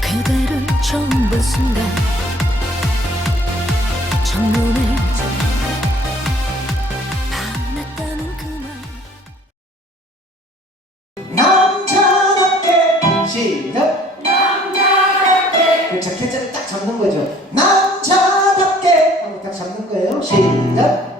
그대를 처음 본 순간 첫눈에 반했다는 그말. 그렇죠 캐자를 딱 잡는 거죠. 남자답게. 하고 딱 잡는 거예요. 시작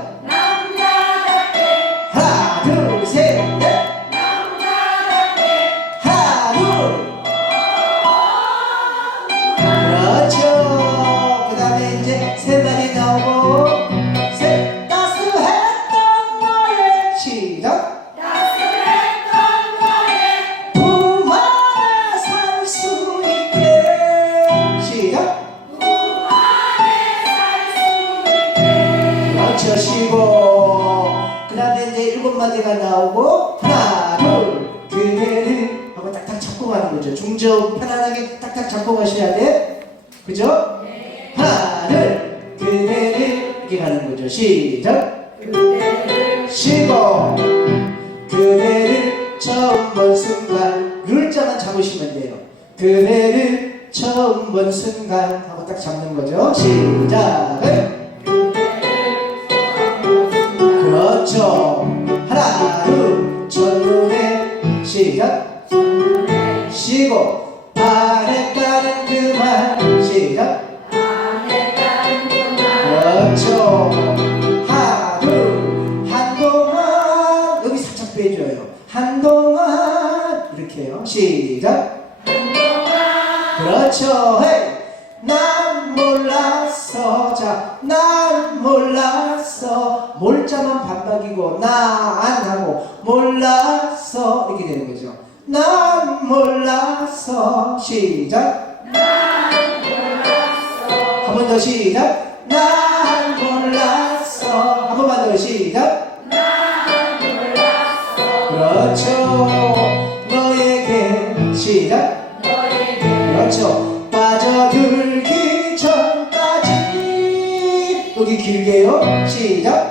나오고 하나 둘 그대를 하고 딱딱 잡고 가는 거죠. 중저음 편안하게 딱딱 잡고 가셔야 돼. 그죠? 하나 둘 그대를 이렇게 가는 거죠. 시작. 쉬고 그대를 처음 본 순간 글자만 잡으시면 돼요. 그대를 처음 본 순간 하고 딱 잡는 거죠. 시작을 쉬고 반했다는 그 말 시작. 그렇죠. 하나 둘 한동안 여기 살짝 빼줘요. 한동안 이렇게 해요. 시작. 그렇죠. 헤이. 난 몰랐어. 자난 몰랐어. 몰자만 반박이고 난안 하고 몰랐어. 이렇게 되는 거죠 난 몰랐어. 시작. 한 번 더 시작. 난 몰랐어. 한 번만 더 시작. 그렇죠. 너에게 시작. 그렇죠. 빠져들기 전까지. 여기 길게요. 시작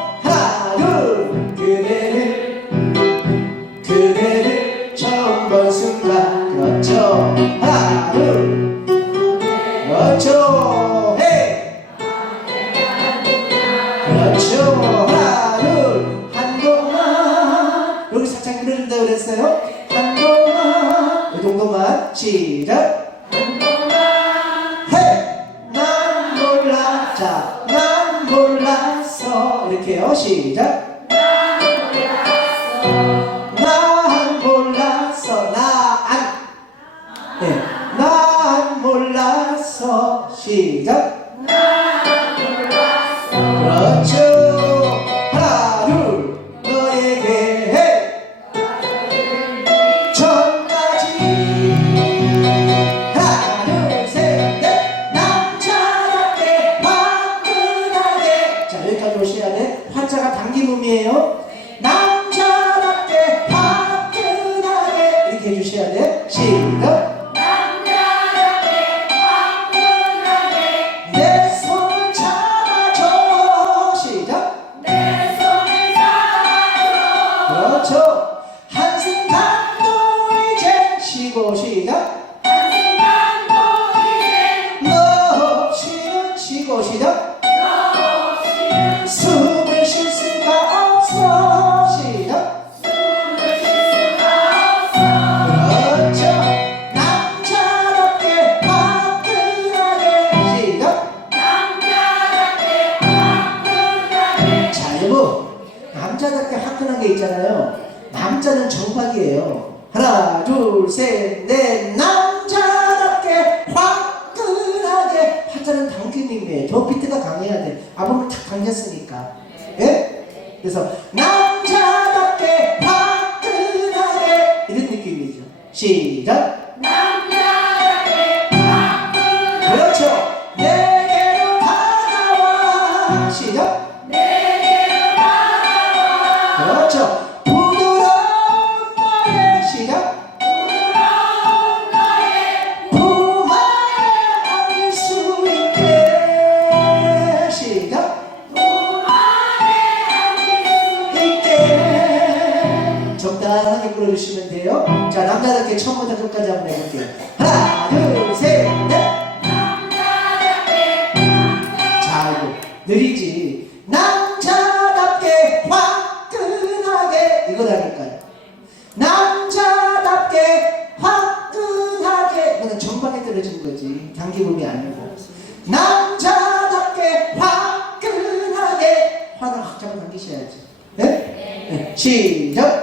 이 정도만 시작. 헤이 난 몰라. 자난 몰랐어 이렇게요. 시작 남자는 정박이에요. 하나 둘 셋 넷. 남자답게 화끈하게 화자는 당기님이에요. 저 비트가 강해야 돼. 아범을 탁 당겼으니까. 예? 그래서 남자답게 화끈하게 이런 느낌이죠. 시작. 그렇죠. 시작. 그렇죠. 적당하게 불러주시면 돼요. 자 남자답게 처음부터 끝까지 한번 해볼게요. 하나 둘 셋 넷. 자 이거 느리지. 남자답게 화끈하게 이거라니까요. 남자답게 화끈하게 이거는 전방에 떨어진 거지 단기음이 아니고 남자답게 화끈하게 화를 확 잡아 당기셔야지 네? 네. 시작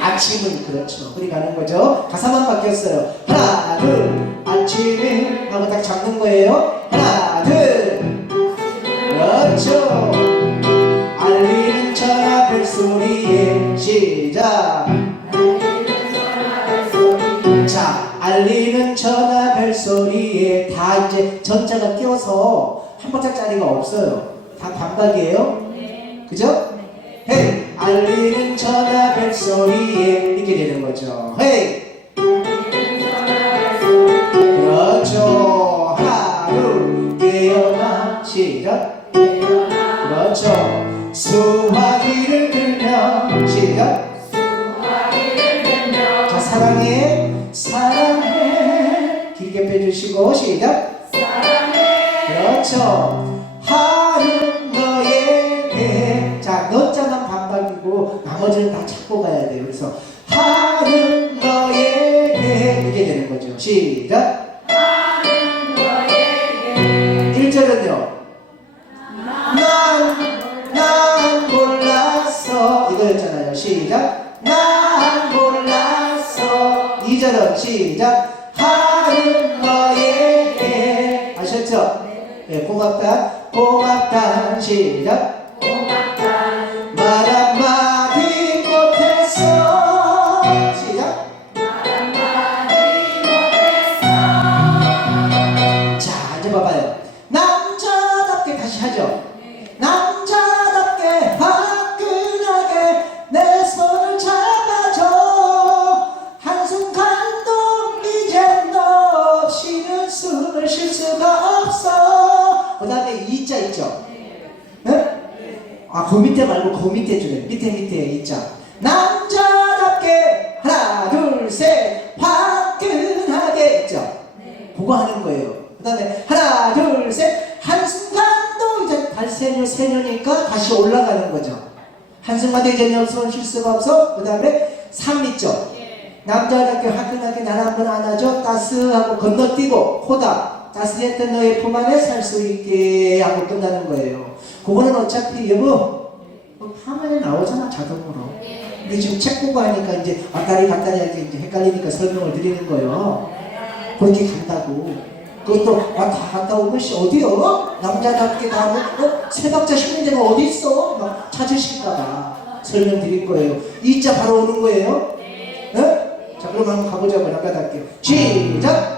아침은 그렇죠. 그리 가는 거죠. 가사만 바뀌었어요. 하나 둘. 아침을 하고 딱 잡는 거예요. 하나 둘. 그렇죠. 알리는 전화 벨소리에 시작. 자, 알리는 전화 벨소리에 다 이제 전자가 끼어서 한 박자짜리가 없어요. 다 반박이에요. 그죠? 알리는 전화 벨소리에 이렇게 되는 거죠. 헤이. 그렇죠. 둘, 깨어나 시작. 그렇죠. 수화기를 들며 시작. 자 사랑해 사랑해 길게 빼주시고 시작 그렇죠 나머지는 다 찾고 가야 돼요. 그래서 하는 너에게 이게 되는 거죠. 시작. 1절은요. 난, 난 몰랐어. 이거였잖아요. 시작. 난 몰랐어. 2절은 시작. 하는 너에게. 아셨죠? 네, 고맙다. 고맙다. 시작 이자 있죠 네? 아 그 밑에 말고 그 밑에 줄에 밑에 밑에 이자 남자답게 하나 둘 셋 화끈하게 있죠 그거 하는 거예요. 그 다음에 하나, 둘, 셋. 한순간도 이제 달세뇨, 세뇨니까 다시 올라가는 거죠. 한순간도 이제 없으면 쉴 수가 없어. 그 다음에 3 있죠. 남자답게 화끈하게 날 한번 안아줘. 따스하고 건너뛰고 코다. 따스했던 너의 품 안에 살 수 있게 하고 끝나는 거예요. 그거는 어차피 여보 어, 화면에 나오잖아 자동으로. 근데 지금 책 보고 하니까 이제 왔다리 갔다리 하니까 이제 헷갈리니까 설명을 드리는 거예요. 그렇게 간다고. 그것도 왔다 갔다 오면 씨 어디요? 남자답게 가면 어? 세 박자 쉬는 데가 어디 있어? 막 찾으실까봐 설명드릴 거예요. 이자 바로 오는 거예요. 네? 자 그럼 한번 가보자고 남자답게 시작.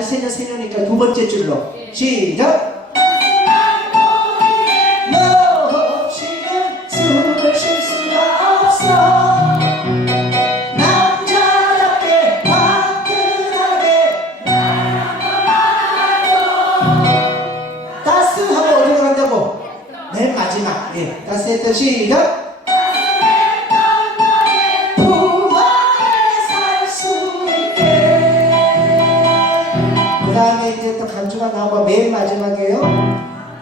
이대는데 달새녀 새녀니까 두 번째 줄로 시작. 나오고 맨 마지막이에요.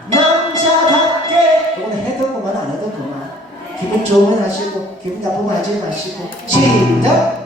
남자답게. 이거는 해도 그만 안 해도 그만. 기분 좋으면 하시고 기분 나쁘면 하지 마시고. 시작